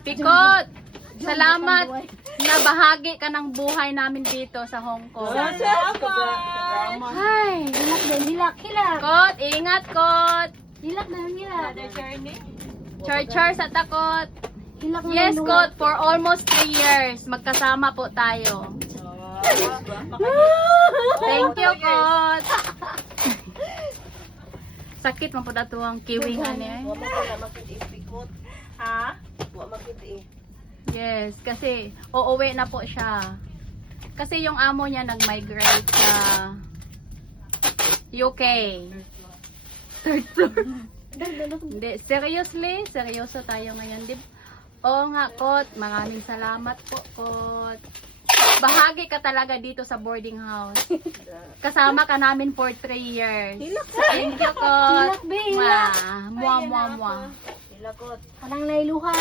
Pikot, salamat na bahagi ka ng buhay namin dito sa Hong Kong. Ay, Hilak din, hilak, hilak. Kot, ingat Kot. Hilak na, hilak. Char-char sa takot. Hilak na Yes, ng Kot, for almost 3 years. Magkasama po tayo. Thank you, Kot. Sakit man po na ito ang kiwi nga niya. Ha? Yes, kasi uuwi na po siya. Kasi yung amo niya nag-migrate sa UK. Third floor. Hindi, seriously, seryoso tayo ngayon. Oo nga, Kot. Maraming salamat po, Kot. Bahagi ka talaga dito sa boarding house. Kasama ka namin for 3 years. Thank you, Kot. Hilak, be, hilak. Mwah, mwah, mwah. Parang nailuha.